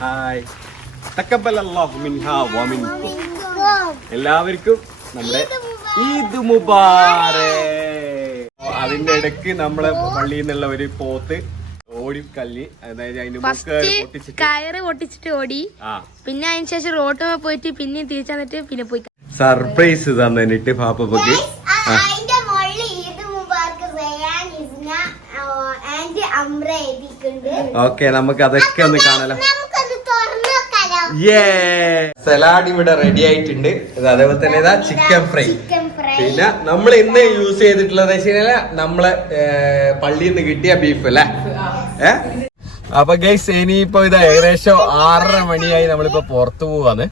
Hi തഖബ്ബലല്ലാഹു മിൻഹാ വമിൻകും. എല്ലാവർക്കും നമ്മുടെ ഈദ് മുബാറക്. അതിന്റെ ഇടയ്ക്ക് നമ്മളെ പള്ളിയിൽ നിന്നുള്ള ഒരു പോത്ത് ഓടി കല്ലി, അതായത് അതിന്റെ കയറ് പൊട്ടിച്ചിട്ട് ഓടി. പിന്നെ അതിന് ശേഷം റോഡ് പോയിട്ട് പിന്നെ തിരിച്ചു വന്നിട്ട് പിന്നെ പോയി സർപ്രൈസ് തന്നിട്ട് പാപ്പക്ക്. ഓക്കെ, നമുക്ക് അതൊക്കെ ഒന്ന് കാണാലോ. സലാഡ് ഇവിടെ റെഡി ആയിട്ടുണ്ട്. അതേപോലെ തന്നെ ഇതാ ചിക്കൻ ഫ്രൈ. പിന്നെ നമ്മൾ ഇന്ന് യൂസ് ചെയ്തിട്ടുള്ളത് നമ്മളെ പള്ളിയിൽ നിന്ന് കിട്ടിയ ബീഫ് അല്ലേ. അപ്പൊ ഗൈസ് ഇനിയിപ്പോ ഇതാ ഏകദേശം 6:30 മണിയായി. നമ്മളിപ്പോ പുറത്തു പോവാന്ന്.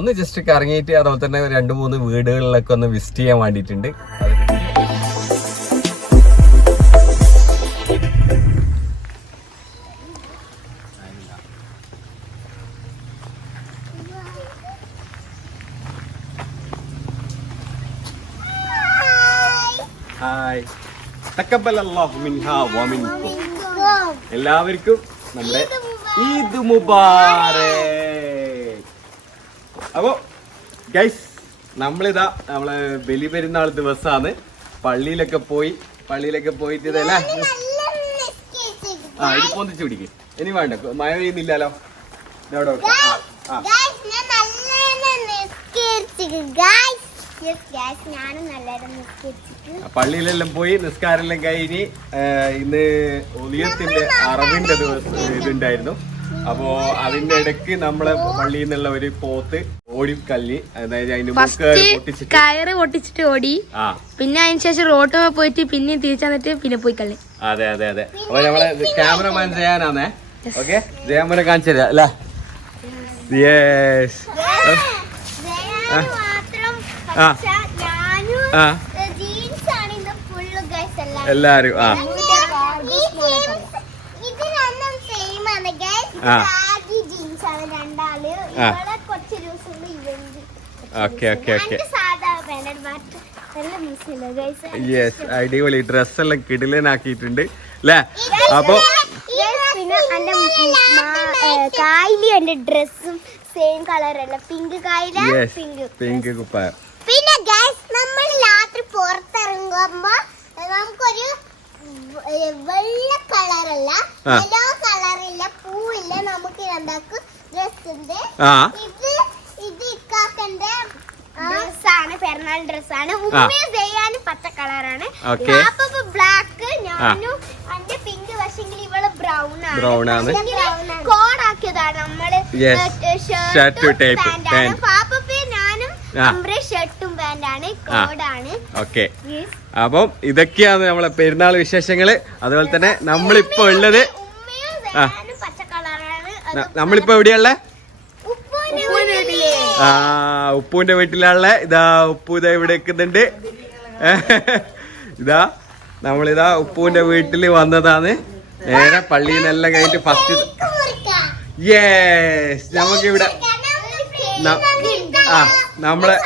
ഒന്ന് ജസ്റ്റ് കറങ്ങിയിട്ട് അതുപോലെ തന്നെ 2-3 വീടുകളിലൊക്കെ ഒന്ന് വിസിറ്റ് ചെയ്യാൻ വേണ്ടിയിട്ടുണ്ട്. ഹായ് തഖബ്ബലല്ലാഹു മിൻഹാ വമിൻകും. എല്ലാവർക്കും നമ്മുടെ ഈദ് മുബാറക്. അപ്പോ ഗൈസ് നമ്മളെ ബലി പെരുന്നാൾ ദിവസമാണ്. പള്ളിയിലൊക്കെ പോയിട്ട് ഇതല്ലേ. ഇത് പൊന്തിച്ചു പിടിക്കും. ഇനി വേണ്ട, മഴ പെയ്യുന്നില്ലല്ലോ. പള്ളിയിലെല്ലാം പോയി നിസ്കാരെല്ലാം കഴിഞ്ഞ് ഇന്ന് ഒലിയത്തിന്റെ അറവിന്റെ ഇതുണ്ടായിരുന്നു. അപ്പോ അതിന്റെ ഇടയ്ക്ക് നമ്മളെ പള്ളിയിൽ നിന്നുള്ള ഒരു പോത്ത് ഓടി കല്ലി, അതായത് അതിന്റെ കയറ് പൊട്ടിച്ചിട്ട് ഓടി. പിന്നെ അതിന് ശേഷം റോഡ് പോയിട്ട് പിന്നെ തിരിച്ചു വന്നിട്ട് പിന്നെ പോയി കല്ലി. അതെ. അപ്പൊ നമ്മളെ ക്യാമറമാൻ ചെയ്യാനാന്നേ. ഓക്കെ, ജയാമനെ കാണിച്ചു തരാം അല്ലേ. യെസ്. എല്ലാരും യെസ്, അടിപൊളി ഡ്രസ്സെല്ലാം കിടിലനാക്കിയിട്ടുണ്ട് അല്ലേ. അപ്പൊ കായിലിന്റെ ഡ്രസ്സും സെയിം കളറല്ല, പിങ്ക് കായില, പിങ്ക് കുപ്പായം. പിന്നെ ഗൈസ് നമ്മൾ രാത്രി പുറത്തിറങ്ങുമ്പോ നമുക്കൊരു വെള്ള കളറല്ല, യെല്ലോ കളറില്ല, പൂവില്ല, നമുക്ക് രണ്ടാക്ക് ഡ്രസ് ഉണ്ട്. ഇത് ഇക്കാക്കന്റെ ഡ്രസ്സാണ്, പെരുന്നാൾ ഡ്രസ്സാണ്. ഉമ്മയും ചെയ്യാനും പച്ച കളറാണ്, ബ്ലാക്ക്, ഞാനും എന്റെ പിങ്ക്. പക്ഷെങ്കിൽ ഇവള് ബ്രൗൺ ആണ്. കോഡാക്കിയതാണ് നമ്മള്. പാപ്പപ്പേ ഞാനും ഷർട്ടും പാന്റാണ്, കോഡാണ്. ഓക്കെ, അപ്പം ഇതൊക്കെയാണ് നമ്മളെ പെരുന്നാൾ വിശേഷങ്ങള്. അതുപോലെ തന്നെ നമ്മളിപ്പോ ഉള്ളത് നമ്മളിപ്പോ എവിടെയുള്ള ഉപ്പുവിന്റെ വീട്ടിലുള്ള ഇതാ ഉപ്പു ഇതാ ഇവിടെ നിൽക്കുന്നുണ്ട്. ഇതാ നമ്മളിതാ ഉപ്പുവിന്റെ വീട്ടില് വന്നതാണ്. നേരെ പള്ളിയിൽ നിന്നെല്ലാം കഴിഞ്ഞിട്ട് ഫസ്റ്റ് യെസ് നമുക്കിവിടെ നമ്മളെ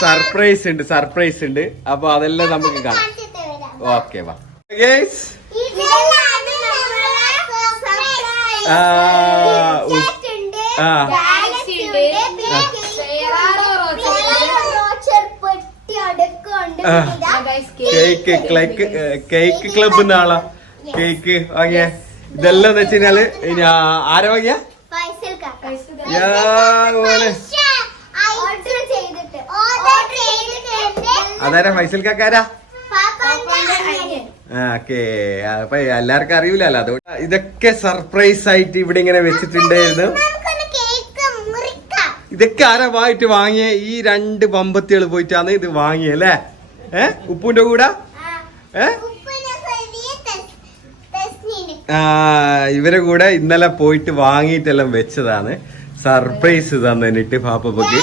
സർപ്രൈസ് ഉണ്ട്. അപ്പൊ അതെല്ലാം നമുക്ക് കാണാം. ഓക്കെ, വാ ഗൈസ്. കേക്ക് ക്ലബ് ആളാ കേക്ക് വാങ്ങിയ. ഇതെല്ലാം എന്ന് വെച്ച് കഴിഞ്ഞാല് ആരാ വാങ്ങിയ? അതാരാ? ഫൈസൽ കാക്കാരാ? ഓക്കെ, അപ്പൊ എല്ലാവർക്കും അറിയൂലല്ലോ, അതുകൊണ്ട് ഇതൊക്കെ സർപ്രൈസ് ആയിട്ട് ഇവിടെ ഇങ്ങനെ വെച്ചിട്ടുണ്ടായിരുന്നു. ഇതൊക്കെ ആരാ പോയിട്ട് വാങ്ങിയ? ഈ 2 ബമ്പത്തികൾ പോയിട്ടാണ് ഇത് വാങ്ങിയല്ലേ. ഉപ്പുന്റെ കൂടെ ഇവരെ കൂടെ ഇന്നലെ പോയിട്ട് വാങ്ങിയിട്ടെല്ലാം വെച്ചതാണ്. സർപ്രൈസ് തന്നിട്ട് പാപ്പക്ക്.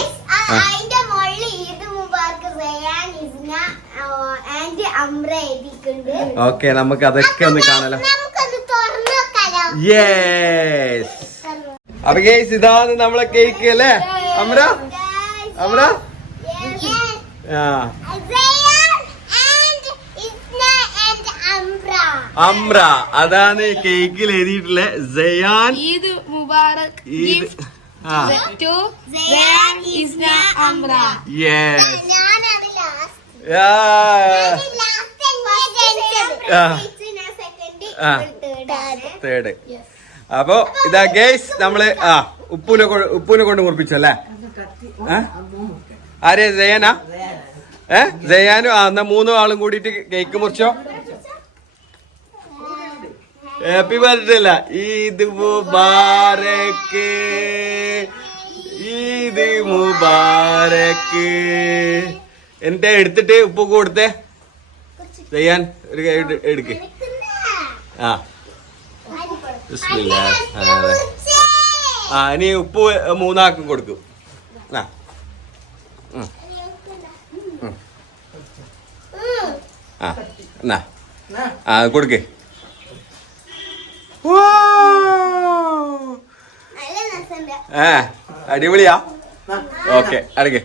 ഓക്കെ, നമുക്ക് അതൊക്കെ ഒന്ന് കാണാലോ. യെസ്. അപ്പൊ ഗൈസ് ഇതാണ് നമ്മളെ കേക്ക് അല്ലേ അമ്ര? അമ്ര അതാണ് കേക്കിൽ എഴുതിയിട്ടുള്ള Zayan Eid Mubarak gift to Zayan Isna Amra. Yes ഞാനാണ് ലാസ്റ്റ്. തേർഡ്. അപ്പൊ ഇതാ ഗേസ് നമ്മള് ഉപ്പൂനെ കൊണ്ട് മുറിപ്പിച്ചല്ലേ? ആരെ ജയാനാ? ജയാനും എന്നാ 3 ആളും കൂടിയിട്ട് കേക്ക് മുറിച്ചോ. ഹാപ്പി ബർത്ത്ഡേ അല്ല, ഈദ് മുബാരക്ക്, ഈദ് മുബാരക്ക്. എന്നിട്ട് എടുത്തിട്ട് ഉപ്പ് കൊടുത്തേ ചെയ്യാൻ ഒരു കൈ എടുക്ക്. ആ ഇനി ഉപ്പ് 3 ആക്കും കൊടുക്കും. കൊടുക്കേ. അടിപൊളിയാ. ഓക്കെ അടുക്കേ.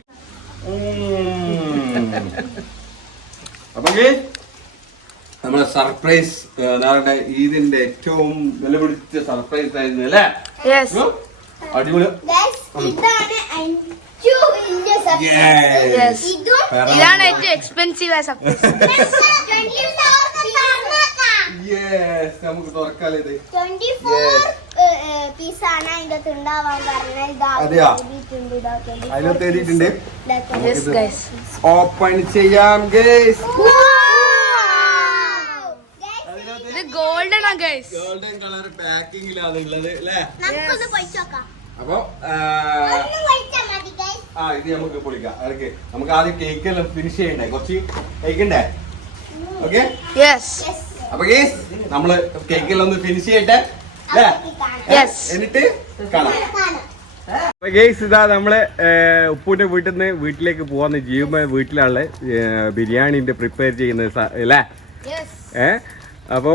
അപ്പൊ നമ്മളെ സർപ്രൈസ് ഇതിന്റെ ഏറ്റവും വിലപിടിച്ച സർപ്രൈസ് ആയിരുന്നു അല്ലേ? അടിപൊളി. ഇതാണ് ഏറ്റവും എക്സ്പെൻസീവ് നമുക്ക് തുറക്കാലോ ഇത്. അതെയാ, അതിനകത്ത് എഴുതിയിട്ടുണ്ട്. ഓപ്പൺ ചെയ്യാം ഗൈസ്. ഗോൾഡൻ ഗോൾഡൻ കളർ പാക്കിങ്ങിലാണ് ഉള്ളത് അല്ലേ? അപ്പൊ ഇത് നമുക്ക് പൊളിക്കാം. അതൊക്കെ നമുക്ക് ആദ്യം കേക്ക് എല്ലാം ഫിനിഷ് ചെയ്യണ്ടേ? കുറച്ച് കേക്കുണ്ടേ? ഓക്കെ. അപ്പൊ ഗൈസ് നമ്മള് കേക്കെല്ലാം ഒന്ന് ഫിനിഷ് ചെയ്യട്ടെ അല്ലേ? എന്നിട്ട് കാണാം. അപ്പൊ ഗൈസ് ഇതാ നമ്മള് ഉപ്പൂന്റെ വീട്ടിൽ നിന്ന് വീട്ടിലേക്ക് പോവാന്ന് ചെയ്യുമ്പോ വീട്ടിലുള്ള ബിരിയാണിന്റെ പ്രിപ്പയർ ചെയ്യുന്നത് അല്ലേ? അപ്പോ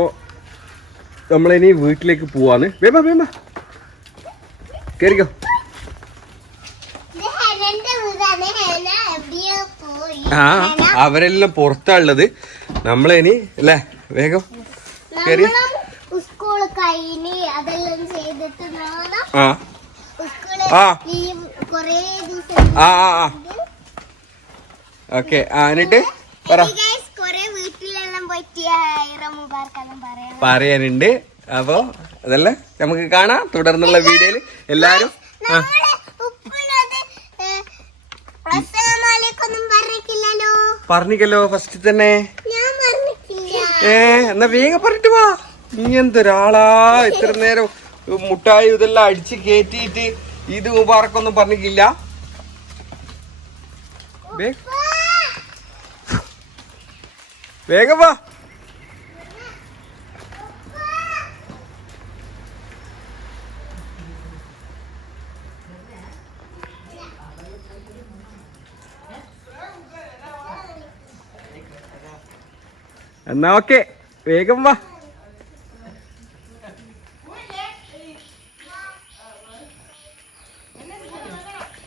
നമ്മളിനി വീട്ടിലേക്ക് പോവാന്ന്. വേമ കേറിക്കോ. അവരെല്ലാം പുറത്താ ഉള്ളത്. നമ്മളിനി അല്ലേ വേഗം കേറി. ഓക്കെ. എന്നിട്ട് പറയാനുണ്ട്. അപ്പൊ അതെല്ലാം നമുക്ക് കാണാം തുടർന്നുള്ള വീഡിയോയില്. എല്ലാരും പറഞ്ഞിക്കല്ലോ ഫസ്റ്റ് തന്നെ. എന്നാ വേഗം പറഞ്ഞിട്ട് വാ. നീ എന്തൊരാളാ, ഇത്ര നേരം മുട്ടായി ഇതെല്ലാം അടിച്ച് കേറ്റിയിട്ട് ഈദ് മുബാറക്കൊന്നും പറഞ്ഞിട്ടില്ല. വേഗം വാ. എന്നാ ഓക്കെ, വേഗം വാ.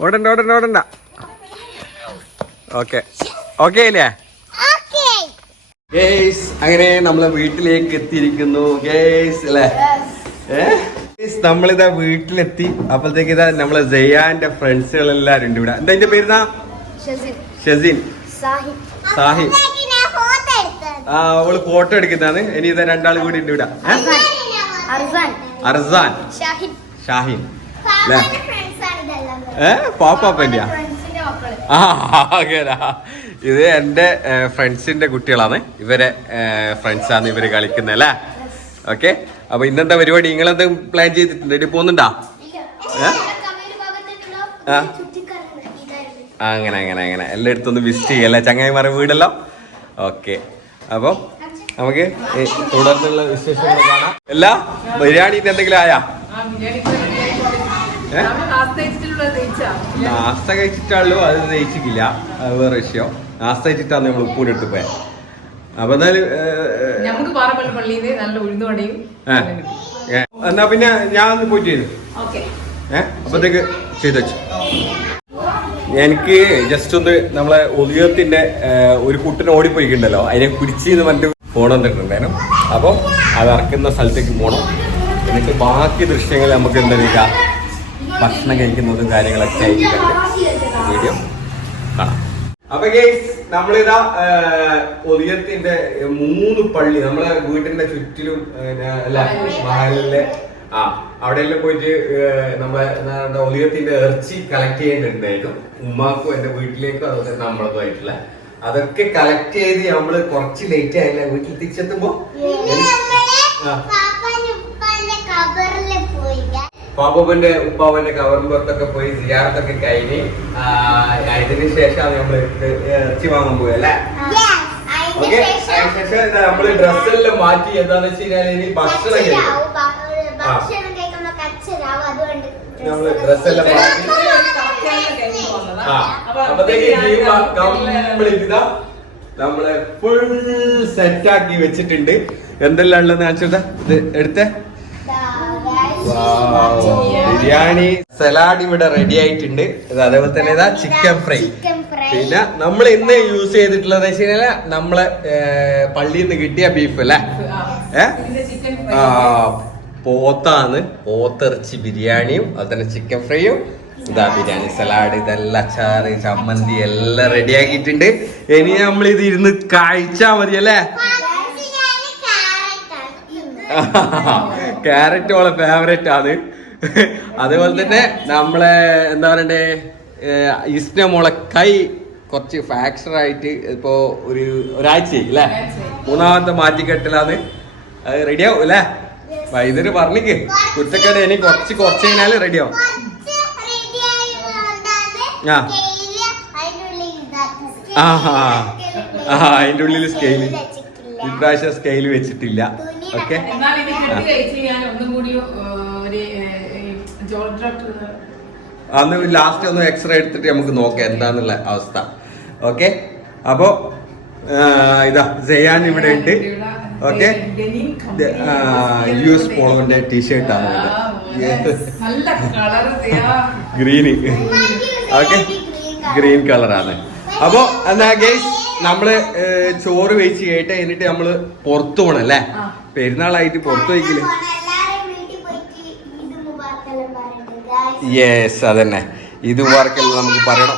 ഓടണ്ട. ഓക്കെ അല്ലേ ഗേസ്? അങ്ങനെ നമ്മളെ വീട്ടിലേക്ക് എത്തിയിരിക്കുന്നു ഗേസ് അല്ലേ? നമ്മളിതാ വീട്ടിലെത്തി. അപ്പോഴത്തേക്ക് ഇതാ നമ്മളെ ജയാന്റെ ഫ്രണ്ട്സുകളെല്ലാരും ഉണ്ട് ഇവിടെ. എന്താ എന്റെ പേരുന്നാ? ഷെസിൻ, സാഹിബ്. അവള് ഫോട്ടോ എടുക്കുന്നതാണ്. ഇനി ഇതാ 2 ആൾ കൂടി ഉണ്ട് ഇവിടെ. അർസാൻ, ഷാഹിൻ അല്ലേ? പാപ്പാപ്പന്റെയാ? ഇത് എന്റെ ഫ്രണ്ട്സിന്റെ കുട്ടികളാണ്. ഇവരെ ഫ്രണ്ട്സാണ് ഇവര് കളിക്കുന്നത് അല്ലേ? ഓക്കെ. അപ്പൊ ഇന്നെന്താ പരിപാടി? നിങ്ങളെന്താ പ്ലാൻ ചെയ്തിട്ടുണ്ട്? ഇനി പോകുന്നുണ്ടാ? അങ്ങനെ എല്ലായിടത്തും ഒന്ന് വിസിറ്റ് ചെയ്യല്ലേ ചങ്ങായിമാരെ വീടെല്ലാം. ഓക്കെ. അപ്പൊ നമുക്ക് തുടർന്നുള്ള വിശേഷങ്ങൾ കാണാം. എല്ലാ ബിരിയാണിന്റെ എന്തെങ്കിലും ആയാ? നാസ്ത കഴിച്ചിട്ടുള്ളൂ, അത് ദഹിച്ചിട്ടില്ല. അത് വേറെ വിഷയം. നാസ്ത കഴിച്ചിട്ടാണ് നമ്മൾ ഉപ്പൂനെടുത്ത് പോയത്. അപ്പൊ എന്നാലും എന്നാ പിന്നെ ഞാൻ ഒന്ന് പോയിട്ട് ചെയ്തു. അപ്പത്തേക്ക് ചെയ്തു വെച്ചു. എനിക്ക് ജസ്റ്റ് ഒന്ന് നമ്മളെ ഒലിയത്തിന്റെ ഒരു കുട്ടനെ ഓടിപ്പോയിക്കുണ്ടല്ലോ, അതിനെ പിടിച്ചെന്ന് പറഞ്ഞിട്ട് പോകണമെന്നിട്ടുണ്ടായിരുന്നു. അപ്പോൾ അത് ഇറക്കുന്ന സ്ഥലത്തേക്ക് പോകണം. എന്നിട്ട് ബാക്കി ദൃശ്യങ്ങൾ നമുക്ക് എന്താ പറയുക, ഭക്ഷണം കഴിക്കുന്നതും കാര്യങ്ങളൊക്കെ ആയിട്ട് വീഡിയോ കാണാം. അപ്പൊ ഗൈസ് നമ്മളിതാ ഒലിയത്തിന്റെ 3 പള്ളി നമ്മളെ വീടിന്റെ ചുറ്റിലും അല്ല മഹലിലെ അവിടെയെല്ലാം പോയിട്ട് നമ്മളെ ഒലിയത്തിന്റെ ഇറച്ചി കളക്ട് ചെയ്യേണ്ടിട്ടുണ്ടായിരുന്നു. ഉമ്മാക്കും എന്റെ വീട്ടിലേക്കും അതുപോലെ നമ്മളതുമായിട്ടുള്ള അതൊക്കെ കളക്ട് ചെയ്ത് നമ്മള് കുറച്ച് ലേറ്റ് ആയില്ല വീട്ടിൽ തിരിച്ചെത്തുമ്പോ പാപ്പന്റെ ഉപ്പാവന്റെ കവറിന്റെ പോയി സിയാറത്തൊക്കെ കഴിഞ്ഞ് അതിന് ശേഷമാണ് നമ്മള് ഇറച്ചി വാങ്ങാൻ പോയല്ലേ. ഓക്കെ, അതിനുശേഷം നമ്മള് ഡ്രസ്സെല്ലാം മാറ്റി എന്താന്ന് വെച്ച് കഴിഞ്ഞാൽ ഇനി ഭക്ഷണം കഴിക്കും. നമ്മള് ഡ്രസ്സെല്ലാം മാറ്റി അപ്പത്തേക്ക് കംപ്ലീറ്റ് ഇതാ നമ്മള് ഫുൾ സെറ്റ് ആക്കി വെച്ചിട്ടുണ്ട്. എന്തെല്ലാം ഉള്ളത് കാണിച്ചത് ഇത് എടുത്തേ. ബിരിയാണി, സലാഡ് ഇവിടെ റെഡി ആയിട്ടുണ്ട്. അതേപോലെ തന്നെ ഇതാ ചിക്കൻ ഫ്രൈ. പിന്നെ നമ്മൾ ഇന്ന് യൂസ് ചെയ്തിട്ടുള്ളത് വെച്ച് കഴിഞ്ഞാൽ നമ്മളെ പള്ളിയിൽ നിന്ന് കിട്ടിയ ബീഫ് അല്ലേ, പോത്താണ്. പോത്തിറച്ചി ബിരിയാണിയും അതുപോലെ തന്നെ ചിക്കൻ ഫ്രൈയും ഇതാ ബിരിയാണി, സലാഡ്, ഇതെല്ലാം അച്ചാറ്, ചമ്മന്തി എല്ലാം റെഡി ആക്കിയിട്ടുണ്ട്. ഇനി നമ്മൾ ഇത് ഇരുന്ന് കഴിച്ചാ മതി അല്ലേ. ക്യാരറ്റ് ഓളെ ഫേവറേറ്റ് ആണ്. അതേപോലെ തന്നെ നമ്മളെ എന്താ പറയണ്ടേ, ഇസ്ന മോളെ കൈ കുറച്ച് ഫ്രാക്ചർ ആയിട്ട് ഇപ്പോ ഒരാഴ്ച അല്ലേ, 3ാമത്തെ മാറ്റിക്കെട്ടലാണ്. അത് റെഡിയാവും അല്ലേ. വൈദ്യുതി പറഞ്ഞിക്ക് കുറ്റക്കേട് ഇനി കുറച്ച് കഴിഞ്ഞാല് റെഡിയാവും. അതിന്റെ ഉള്ളിൽ സ്കെയില് ഇപ്രാവശ്യം സ്കെയില് വെച്ചിട്ടില്ല. ഓക്കെ, അന്ന് ലാസ്റ്റ് ഒന്ന് എക്സ്റേ എടുത്തിട്ട് നമുക്ക് നോക്കാം എന്താന്നുള്ള അവസ്ഥ. ഓക്കെ, അപ്പോ ഇതാ ജയാൻ ഇവിടെ ഉണ്ട്. ഓക്കെ, US പോളോന്റെ ടീഷർട്ടാണ് ഗ്രീന്. ഓക്കെ, ഗ്രീൻ കളറാണ്. അപ്പോ എന്നാ ഗൈസ് നമ്മള് ചോറ് വെച്ച് കേട്ട് എന്നിട്ട് നമ്മള് പുറത്തു പോണം അല്ലേ. പെരുന്നാളായിട്ട് പുറത്തു വയ്ക്കില്ല. യെസ്, അതന്നെ. ഇത് മുബാറക്കല്ല നമുക്ക് പറയണം.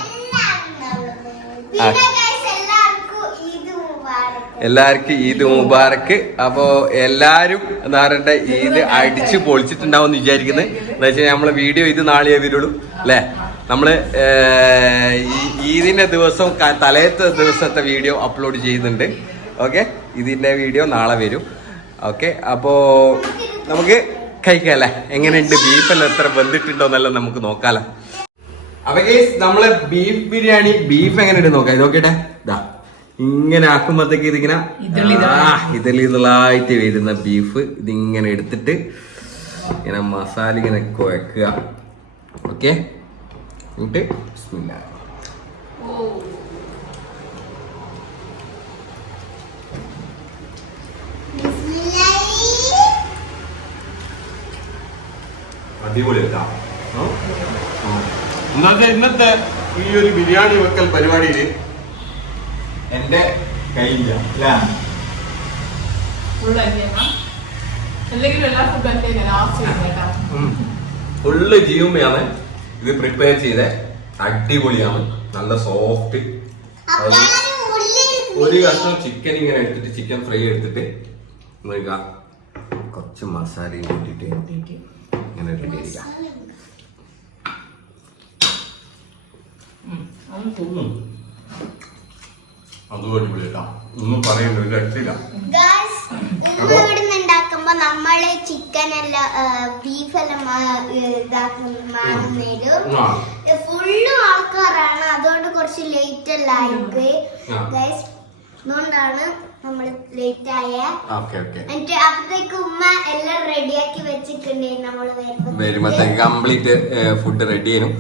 എല്ലാവർക്കും ഈദ് മുബാറക്ക്. അപ്പോ എല്ലാരും എന്താ പറയണ്ടേ, ഈദ് അടിച്ച് പൊളിച്ചിട്ടുണ്ടാവും എന്ന് വിചാരിക്കുന്നത്. എന്താ വെച്ചാൽ നമ്മളെ വീഡിയോ ഇത് നാളെ വരുള്ളൂ അല്ലേ. നമ്മള് ഈദിന്റെ ദിവസം തലേത്തെ ദിവസത്തെ വീഡിയോ അപ്ലോഡ് ചെയ്യുന്നുണ്ട്. ഓക്കെ, ഇതിന്റെ വീഡിയോ നാളെ വരും. ഓക്കെ, അപ്പോ നമുക്ക് കഴിക്കാല്ലേ. എങ്ങനെയുണ്ട് ബീഫെല്ലാം എത്ര വെന്തിട്ടുണ്ടോന്നെല്ലാം നമുക്ക് നോക്കാലോ. അപ്പൊ ഗൈസ് നമ്മളെ ബീഫ് ബിരിയാണി, ബീഫ് എങ്ങനെയുണ്ട് നോക്കാം. ഇത് നോക്കിട്ടെ, ഇതാ ഇങ്ങനെ ആക്കുമ്പോഴത്തേക്ക് ഇതിങ്ങനെ ഇതളായിട്ട് വരുന്ന ബീഫ് ഇതിങ്ങനെ എടുത്തിട്ട് ഇങ്ങനെ മസാല ഇങ്ങനെ കുഴക്കുക. ഓക്കെ, എന്നിട്ട് ബിസ്മില്ലാഹ്. അടിപൊളി. ഇന്നത്തെ ഈ ഒരു ബിരിയാണി വെക്കൽ പരിപാടിയില് എന്റെ കയ്യില്ല അല്ലേ. ഫുള്ള് ജീവമ്മയാണ് ഇത് പ്രിപ്പയർ ചെയ്ത. അടിപൊളിയാണ്, നല്ല സോഫ്റ്റ്. ഒരു കഷ്ണം ചിക്കൻ ഇങ്ങനെ എടുത്തിട്ട് ചിക്കൻ ഫ്രൈ എടുത്തിട്ട് കുറച്ച് മസാലയും കൂട്ടിട്ട് ഇങ്ങനെ റെഡി ആയിരിക്കാം. അതും അടിപൊളിയാ, ഒന്നും പറയണ്ട, ഒരു രക്ഷയില്ല. ഉണ്ടാക്കുമ്പോ നമ്മള് ചിക്കൻ എല്ലാം ബീഫെല്ലാം വാങ്ങുന്നേരും ഫുള്ളും ആൾക്കാരാണ്. അതുകൊണ്ട് കുറച്ച് ലേറ്റ് എല്ലാം ആയിപ്പോയി ഗൈസ്. അതുകൊണ്ടാണ് നമ്മള് ലേറ്റ് ആയ. എന്നിട്ട് അപ്പത്തേക്ക് ഉമ്മ എല്ലാം റെഡിയാക്കി വെച്ചിട്ടുണ്ടേ. നമ്മള് വരുമ്പത്തേക്ക് കംപ്ലീറ്റ് ഫുഡ് റെഡി ചെയ്യും.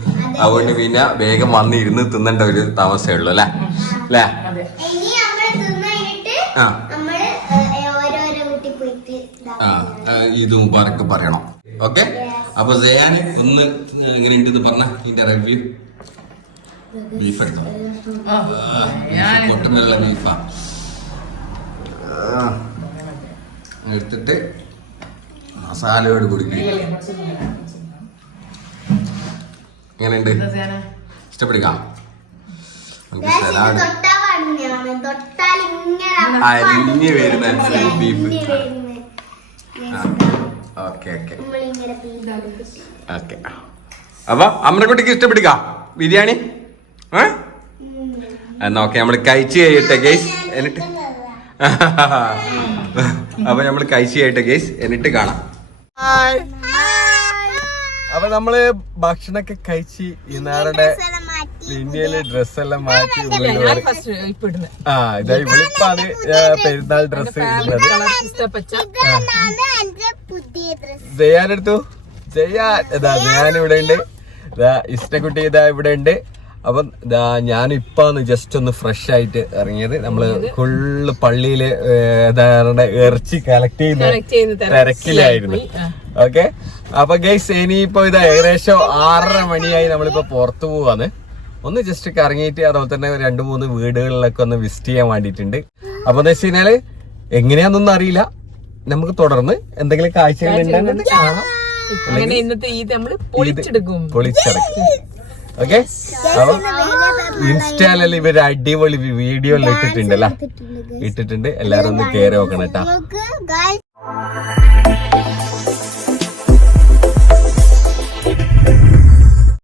അതുകൊണ്ട് പിന്നെ വേഗം വന്നിരുന്ന് തിന്നേണ്ട ഒരു താമസമേ ഉള്ളൂ അല്ലേ. ഇനി നമ്മള് തിന്നിട്ട് നമ്മള് ഓരോരോ വീട്ടിൽ പോയിട്ട് ഇത് മുബാറക്ക് പറയണം. ഓക്കെ, അപ്പൊ ജയാന് ഒന്ന് എങ്ങനെയുണ്ടെന്ന് പറഞ്ഞ ഇതിന്റെ റിവ്യൂ. ബീഫ് എടുക്കണം, പൊട്ടുന്നുള്ള ബീഫാ. എടുത്തിട്ട് മസാലയോട് കുടിക്കും. എങ്ങനെയുണ്ട്? ഇഷ്ടപ്പെടുക? അരിഞ്ഞ് വരുന്ന ബീഫ്. Okay okay okay. അപ്പൊ അമ്മനെക്കുട്ടിക്ക് ഇഷ്ടപ്പെടുക ബിരിയാണി? എന്നാ ഓക്കെ, നമ്മള് കഴിച്ച് കഴിയട്ടെ ഗൈസ്, എന്നിട്ട് അപ്പൊ നമ്മള് കഴിച്ച് കഴിയട്ടെ ഗൈസ്, എന്നിട്ട് കാണാം. അപ്പൊ നമ്മള് ഭക്ഷണൊക്കെ കഴിച്ച് ഇന്നാരുടെ ഇന്ത്യയിലെ ഡ്രസ്സെല്ലാം മാറ്റി ഇതാ ഇവിളിപ്പാണ് പെരുന്നാൾ ഡ്രസ് ജയാനെടുത്തു. ജയാൻ ഇവിടെ ഉണ്ട്, ഇഷ്ടക്കുട്ടി ഇതാ ഇവിടെ ഉണ്ട്. അപ്പം ഞാനിപ്പാന്ന് ജസ്റ്റ് ഒന്ന് ഫ്രഷ് ആയിട്ട് ഇറങ്ങിയത്. നമ്മള് ഫുള്ള് പള്ളിയില് ഇറച്ചി കളക്ട് ചെയ്യുന്ന തിരക്കിലായിരുന്നു. ഓക്കെ, അപ്പൊ ഗൈസ് ഇനിയിപ്പോ ഇതാ ഏകദേശം 6:30 മണിയായി. നമ്മളിപ്പോ പുറത്തു പോവാന്ന്. ഒന്ന് ജസ്റ്റ് കറങ്ങിയിട്ട് അതുപോലെ തന്നെ 2-3 വീടുകളിലൊക്കെ ഒന്ന് വിസിറ്റ് ചെയ്യാൻ വേണ്ടിയിട്ടുണ്ട്. അപ്പൊ എന്താ വെച്ച് കഴിഞ്ഞാല് എങ്ങനെയാന്നൊന്നും അറിയില്ല, നമുക്ക് തുടർന്ന് എന്തെങ്കിലും കാഴ്ചകൾ ഉണ്ടെങ്കിൽ കാണാം. പൊളിച്ചെടുക്കും. ഓക്കെ, അപ്പൊ ഇൻസ്റ്റാലെല്ലാം ഇവര് അടിപൊളി വീഡിയോ ഇട്ടിട്ടുണ്ട്. എല്ലാരും ഒന്ന് കയറി നോക്കണം കേട്ടാ.